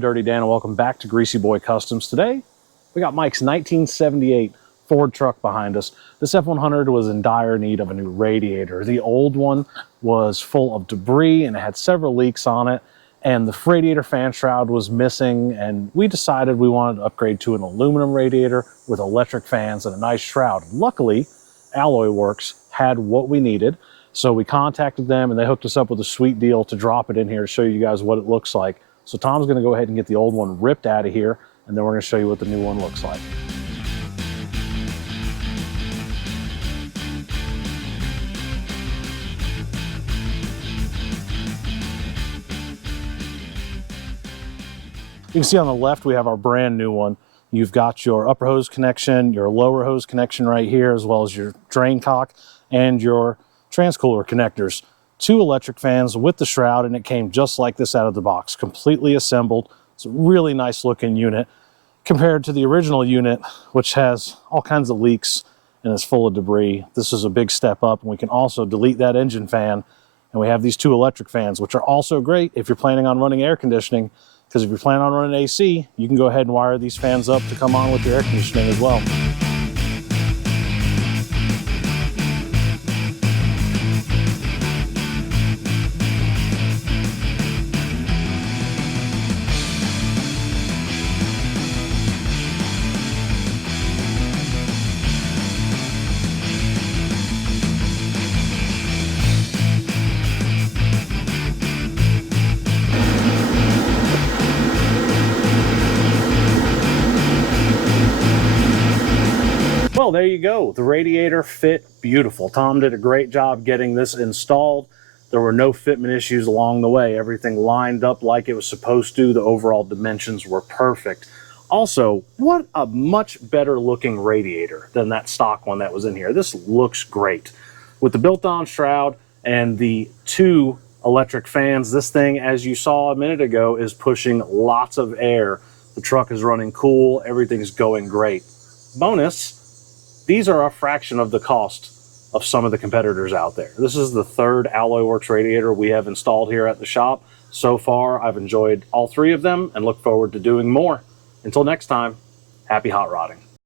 Dirty Dan, and welcome back to Greasy Boy Customs. Today we got Mike's 1978 Ford truck behind us. This F100 was in dire need of a new radiator. The old one was full of debris and it had several leaks on it, and the radiator fan shroud was missing, and we decided we wanted to upgrade to an aluminum radiator with electric fans and a nice shroud. Luckily, Alloyworks had what we needed, so we contacted them and they hooked us up with a sweet deal to drop it in here to show you guys what it looks like. So Tom's going to go ahead and get the old one ripped out of here, and then we're going to show you what the new one looks like. You can see on the left we have our brand new one. You've got your upper hose connection, your lower hose connection right here, as well as your drain cock and your transcooler connectors. 2 electric fans with the shroud, and it came just like this out of the box, completely assembled. It's a really nice looking unit compared to the original unit, which has all kinds of leaks and is full of debris. This is a big step up, and we can also delete that engine fan, and we have these 2 electric fans, which are also great if you're planning on running air conditioning, because if you're planning on running AC, you can go ahead and wire these fans up to come on with your air conditioning as well. Well, there you go. The radiator fit beautiful. Tom did a great job getting this installed. There were no fitment issues along the way. Everything lined up like it was supposed to. The overall dimensions were perfect. Also, what a much better looking radiator than that stock one that was in here. This looks great. With the built-on shroud and the 2 electric fans, this thing, as you saw a minute ago, is pushing lots of air. The truck is running cool. Everything's going great. Bonus, these are a fraction of the cost of some of the competitors out there. This is the 3rd Alloyworks radiator we have installed here at the shop. So far, I've enjoyed all 3 of them and look forward to doing more. Until next time, happy hot rodding.